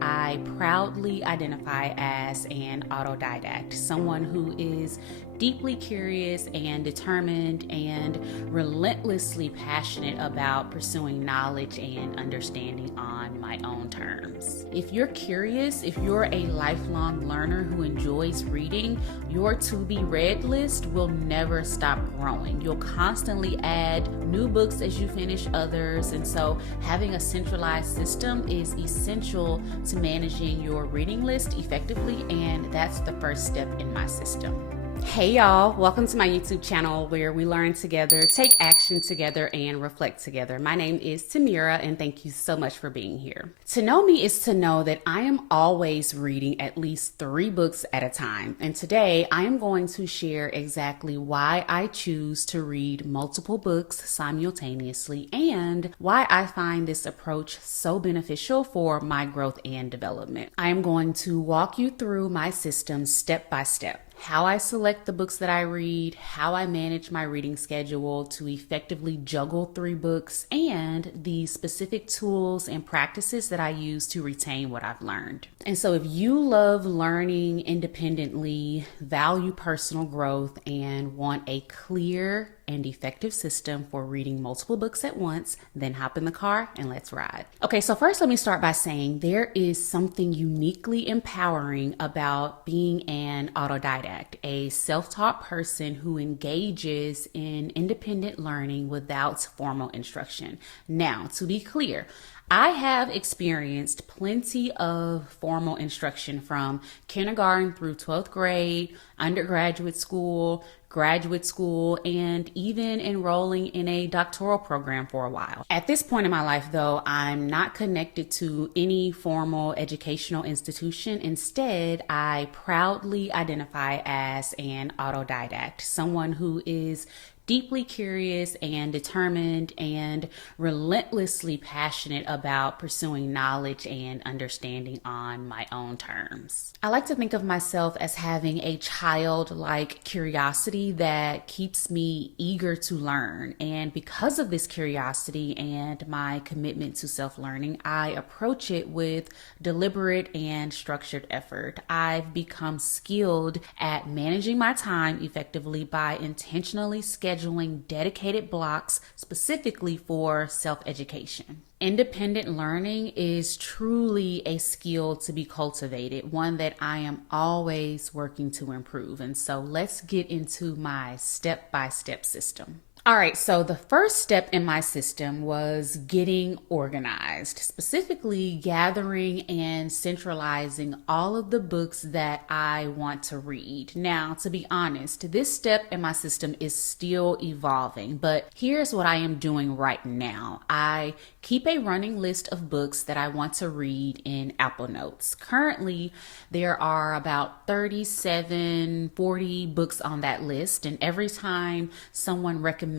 I proudly identify as an autodidact, someone who is deeply curious and determined and relentlessly passionate about pursuing knowledge and understanding on my own terms. If you're curious, if you're a lifelong learner who enjoys reading, your to be read list will never stop growing. You'll constantly add new books as you finish others, and so having a centralized system is essential to managing your reading list effectively, and that's the first step in my system. Hey y'all, welcome to my YouTube channel where we learn together, take action together, and reflect together. My name is Tamera, and thank you so much for being here. To know me is to know that I am always reading at least 3 books at a time. And today I am going to share exactly why I choose to read multiple books simultaneously and why I find this approach so beneficial for my growth and development. I am going to walk you through my system step by step. How I select the books that I read, how I manage my reading schedule to effectively juggle 3 books, and the specific tools and practices that I use to retain what I've learned. And so if you love learning independently, value personal growth, and want a clear and effective system for reading multiple books at once, then hop in the car and let's ride. Okay, so first let me start by saying there is something uniquely empowering about being an autodidact, a self-taught person who engages in independent learning without formal instruction. Now, to be clear, I have experienced plenty of formal instruction from kindergarten through 12th grade, undergraduate school, graduate school, and even enrolling in a doctoral program for a while. At this point in my life, though, I'm not connected to any formal educational institution. Instead, I proudly identify as an autodidact, someone who is deeply curious and determined and relentlessly passionate about pursuing knowledge and understanding on my own terms. I like to think of myself as having a childlike curiosity that keeps me eager to learn. And because of this curiosity and my commitment to self-learning, I approach it with deliberate and structured effort. I've become skilled at managing my time effectively by intentionally scheduling dedicated blocks specifically for self-education. Independent learning is truly a skill to be cultivated, one that I am always working to improve. And so let's get into my step-by-step system. All right, so the first step in my system was getting organized, specifically gathering and centralizing all of the books that I want to read. Now, to be honest, this step in my system is still evolving, but here's what I am doing right now. I keep a running list of books that I want to read in Apple Notes. Currently, there are about 37, 40 books on that list, and every time someone recommends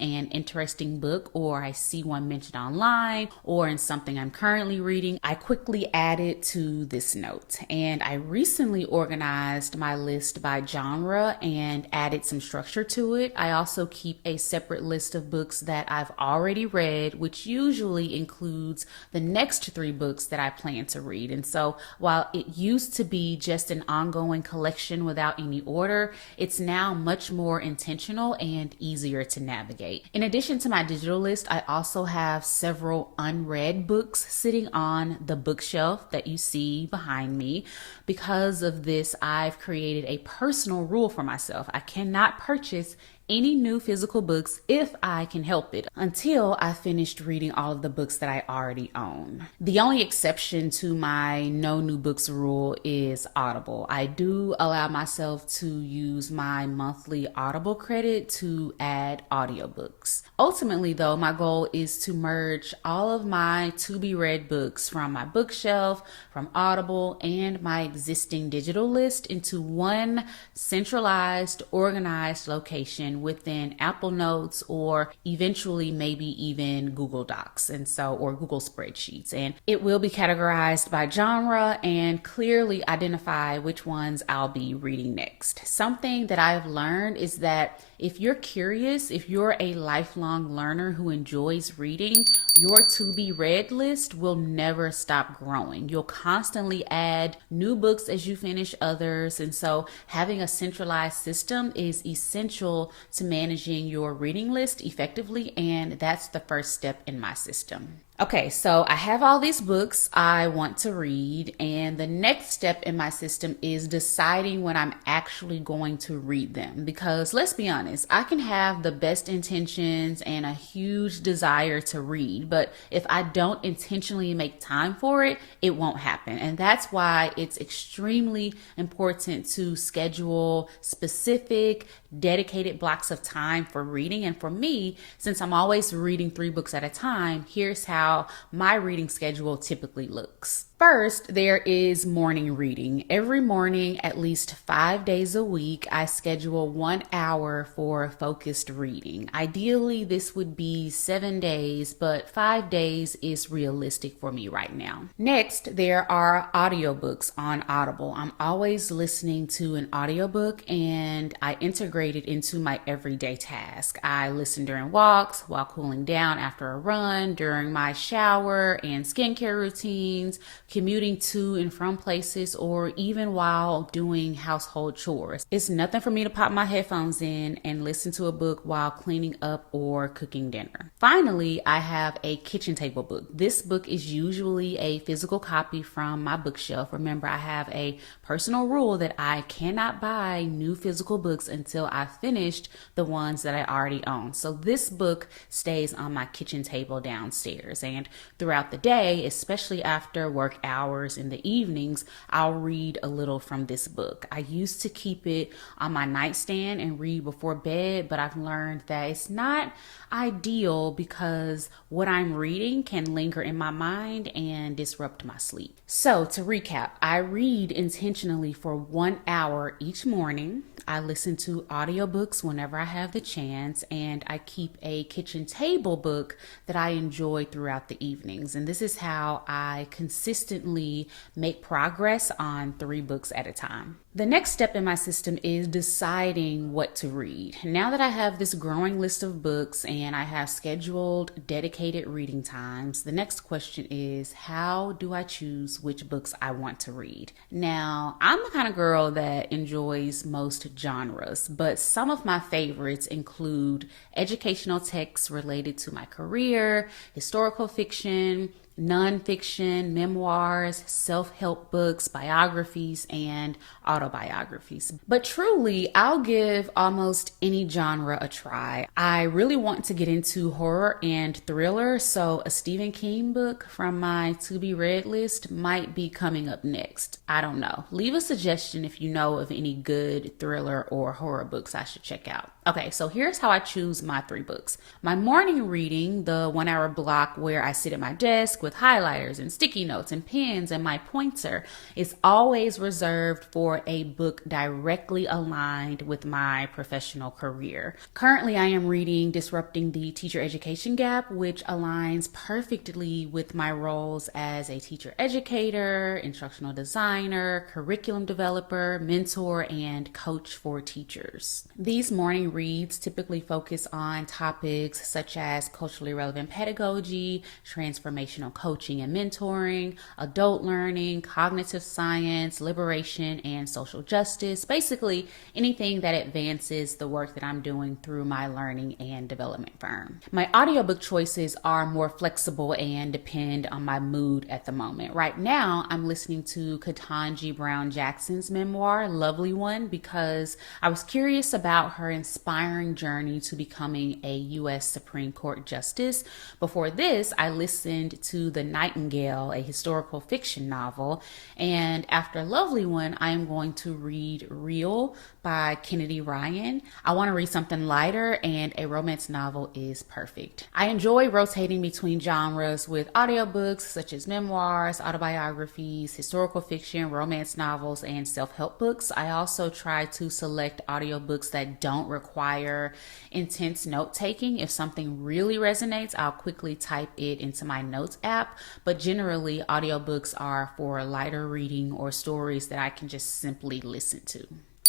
an interesting book or I see one mentioned online or in something I'm currently reading, I quickly add it to this note. And I recently organized my list by genre and added some structure to it. I also keep a separate list of books that I've already read, which usually includes the next 3 books that I plan to read. And so while it used to be just an ongoing collection without any order, it's now much more intentional and easier to navigate. In addition to my digital list, I also have several unread books sitting on the bookshelf that you see behind me. Because of this, I've created a personal rule for myself. I cannot purchase any new physical books if I can help it until I finished reading all of the books that I already own. The only exception to my no new books rule is Audible. I do allow myself to use my monthly Audible credit to add audiobooks. Ultimately, though, my goal is to merge all of my to be read books from my bookshelf, from Audible, and my existing digital list into one centralized, organized location within Apple Notes or eventually maybe even Google Docs or Google Spreadsheets. And it will be categorized by genre and clearly identify which ones I'll be reading next. Something that I've learned is that If you're curious, if you're a lifelong learner who enjoys reading, your to be read list will never stop growing. You'll constantly add new books as you finish others. And so having a centralized system is essential to managing your reading list effectively. And that's the first step in my system. Okay, so I have all these books I want to read, and the next step in my system is deciding when I'm actually going to read them. Because let's be honest, I can have the best intentions and a huge desire to read, but if I don't intentionally make time for it, it won't happen. And that's why it's extremely important to schedule specific, dedicated blocks of time for reading. And for me, since I'm always reading 3 books at a time, here's how my reading schedule typically looks. First, there is morning reading. Every morning, at least 5 days a week, I schedule 1 hour for focused reading. Ideally, this would be 7 days, but 5 days is realistic for me right now. Next, there are audiobooks on Audible. I'm always listening to an audiobook, and I integrate it into my everyday task. I listen during walks, while cooling down after a run, during my shower and skincare routines, commuting to and from places, or even while doing household chores. It's nothing for me to pop my headphones in and listen to a book while cleaning up or cooking dinner. Finally, I have a kitchen table book. This book is usually a physical copy from my bookshelf. Remember, I have a personal rule that I cannot buy new physical books until I've finished the ones that I already own. So this book stays on my kitchen table downstairs. And throughout the day, especially after work hours in the evenings, I'll read a little from this book. I used to keep it on my nightstand and read before bed, but I've learned that it's not ideal because what I'm reading can linger in my mind and disrupt my sleep. So to recap, I read intentionally for 1 hour each morning. I listen to audiobooks whenever I have the chance, and I keep a kitchen table book that I enjoy throughout the evenings. And this is how I consistently make progress on 3 books at a time. The next step in my system is deciding what to read. Now that I have this growing list of books and I have scheduled dedicated reading times, the next question is, how do I choose which books I want to read? Now, I'm the kind of girl that enjoys most genres, but some of my favorites include educational texts related to my career, historical fiction, nonfiction, memoirs, self-help books, biographies, and autobiographies. But truly, I'll give almost any genre a try. I really want to get into horror and thriller, so a Stephen King book from my to be read list might be coming up next. I don't know. Leave a suggestion if you know of any good thriller or horror books I should check out. Okay, so here's how I choose my 3 books. My morning reading, the 1 hour block where I sit at my desk with highlighters and sticky notes and pens and my pointer, is always reserved for a book directly aligned with my professional career. Currently, I am reading Disrupting the Teacher Education Gap, which aligns perfectly with my roles as a teacher educator, instructional designer, curriculum developer, mentor, and coach for teachers. These morning reads typically focus on topics such as culturally relevant pedagogy, transformational coaching and mentoring, adult learning, cognitive science, liberation, and social justice. Basically, anything that advances the work that I'm doing through my learning and development firm. My audiobook choices are more flexible and depend on my mood at the moment. Right now, I'm listening to Ketanji Brown Jackson's memoir, Lovely One, because I was curious about her inspiring journey to becoming a U.S. Supreme Court Justice. Before this, I listened to The Nightingale, a historical fiction novel. And after Lovely One, I am going to read Real by Kennedy Ryan. I want to read something lighter, and a romance novel is perfect. I enjoy rotating between genres with audiobooks such as memoirs, autobiographies, historical fiction, romance novels, and self-help books. I also try to select audiobooks that don't require intense note-taking. If something really resonates, I'll quickly type it into my notes app, but generally audiobooks are for lighter reading or stories that I can just simply listen to.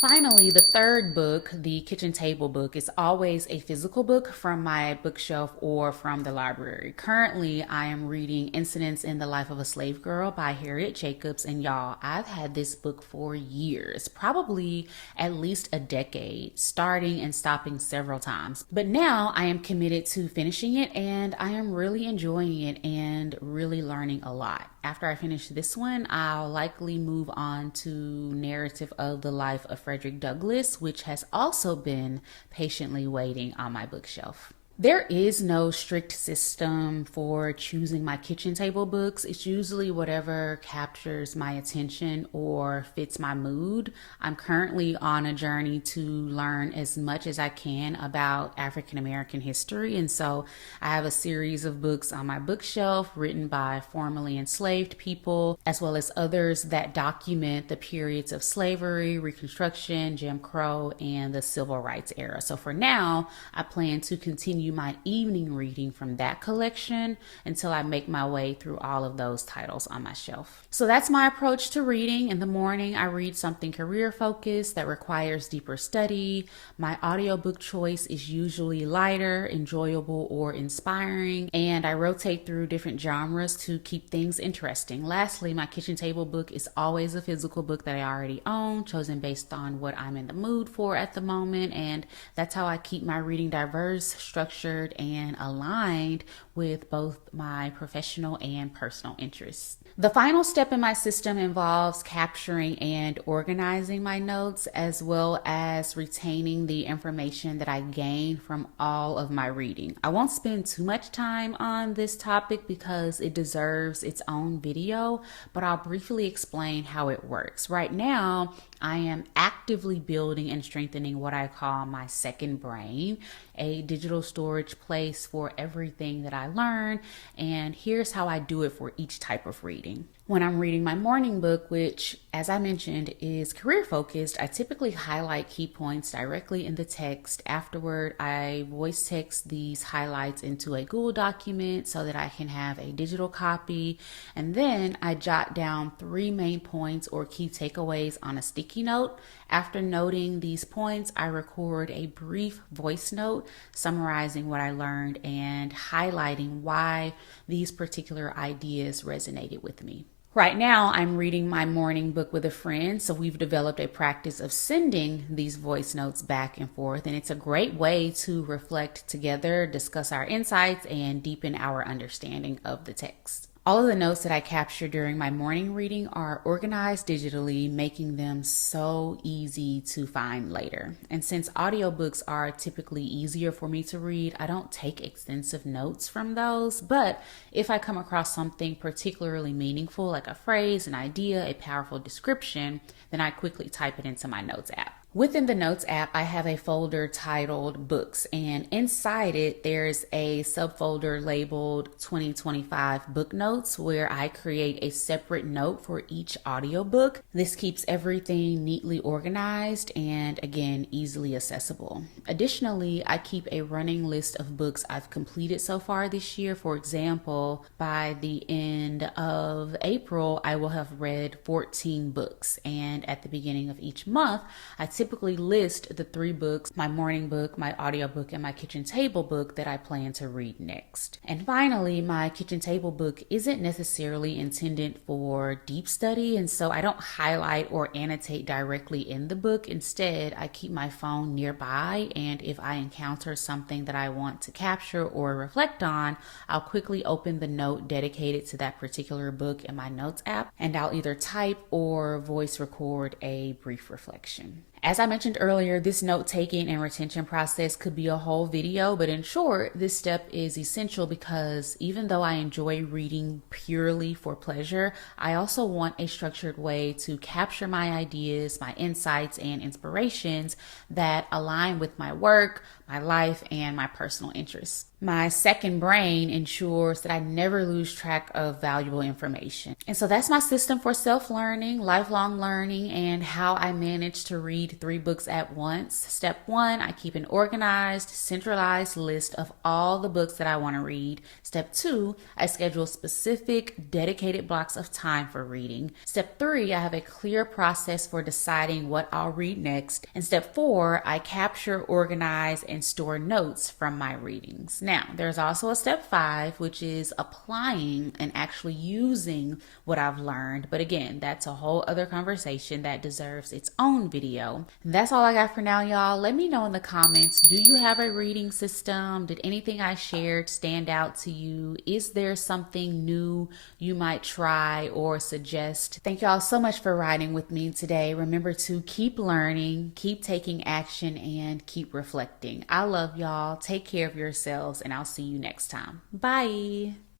Finally, the third book, the kitchen table book, is always a physical book from my bookshelf or from the library. Currently, I am reading Incidents in the Life of a Slave Girl by Harriet Jacobs. And y'all, I've had this book for years, probably at least a decade, starting and stopping several times. But now I am committed to finishing it, and I am really enjoying it and really learning a lot. After I finish this one, I'll likely move on to Narrative of the Life of Frederick Douglass, which has also been patiently waiting on my bookshelf. There is no strict system for choosing my kitchen table books. It's usually whatever captures my attention or fits my mood. I'm currently on a journey to learn as much as I can about African American history, and so I have a series of books on my bookshelf written by formerly enslaved people, as well as others that document the periods of slavery, Reconstruction, Jim Crow, and the Civil Rights era. So for now, I plan to continue my evening reading from that collection until I make my way through all of those titles on my shelf. So that's my approach to reading. In the morning, I read something career focused that requires deeper study. My audiobook choice is usually lighter, enjoyable, or inspiring, and I rotate through different genres to keep things interesting. Lastly, my kitchen table book is always a physical book that I already own, chosen based on what I'm in the mood for at the moment, and that's how I keep my reading diverse, structured, and aligned with both my professional and personal interests. The final step in my system involves capturing and organizing my notes, as well as retaining the information that I gain from all of my reading. I won't spend too much time on this topic because it deserves its own video, but I'll briefly explain how it works. Right now, I am actively building and strengthening what I call my second brain, a digital storage place for everything that I learn. And here's how I do it for each type of reading. When I'm reading my morning book, which, as I mentioned, is career focused, I typically highlight key points directly in the text. Afterward, I voice text these highlights into a Google document so that I can have a digital copy. And then I jot down 3 main points or key takeaways on a sticky note. After noting these points, I record a brief voice note summarizing what I learned and highlighting why these particular ideas resonated with me. Right now, I'm reading my morning book with a friend, so we've developed a practice of sending these voice notes back and forth, and it's a great way to reflect together, discuss our insights, and deepen our understanding of the text. All of the notes that I capture during my morning reading are organized digitally, making them so easy to find later. And since audiobooks are typically easier for me to read, I don't take extensive notes from those. But if I come across something particularly meaningful, like a phrase, an idea, a powerful description, then I quickly type it into my notes app. Within the Notes app, I have a folder titled Books, and inside it, there's a subfolder labeled 2025 Book Notes, where I create a separate note for each audiobook. This keeps everything neatly organized and, again, easily accessible. Additionally, I keep a running list of books I've completed so far this year. For example, by the end of April, I will have read 14 books, and at the beginning of each month, I typically list the 3 books, my morning book, my audiobook, and my kitchen table book that I plan to read next. And finally, my kitchen table book isn't necessarily intended for deep study, and so I don't highlight or annotate directly in the book. Instead, I keep my phone nearby, and if I encounter something that I want to capture or reflect on, I'll quickly open the note dedicated to that particular book in my notes app, and I'll either type or voice record a brief reflection. As I mentioned earlier, this note-taking and retention process could be a whole video, but in short, this step is essential because even though I enjoy reading purely for pleasure, I also want a structured way to capture my ideas, my insights, and inspirations that align with my work, my life, and my personal interests. My second brain ensures that I never lose track of valuable information. And so that's my system for self learning, lifelong learning, and how I manage to read 3 books at once. Step one, I keep an organized, centralized list of all the books that I want to read. Step two, I schedule specific, dedicated blocks of time for reading. Step three, I have a clear process for deciding what I'll read next. And step four, I capture, organize, and store notes from my readings. Now, there's also a step 5, which is applying and actually using what I've learned. But again, that's a whole other conversation that deserves its own video. That's all I got for now, y'all. Let me know in the comments, do you have a reading system? Did anything I shared stand out to you? Is there something new you might try or suggest? Thank y'all so much for riding with me today. Remember to keep learning, keep taking action, and keep reflecting. I love y'all. Take care of yourselves, and I'll see you next time. Bye.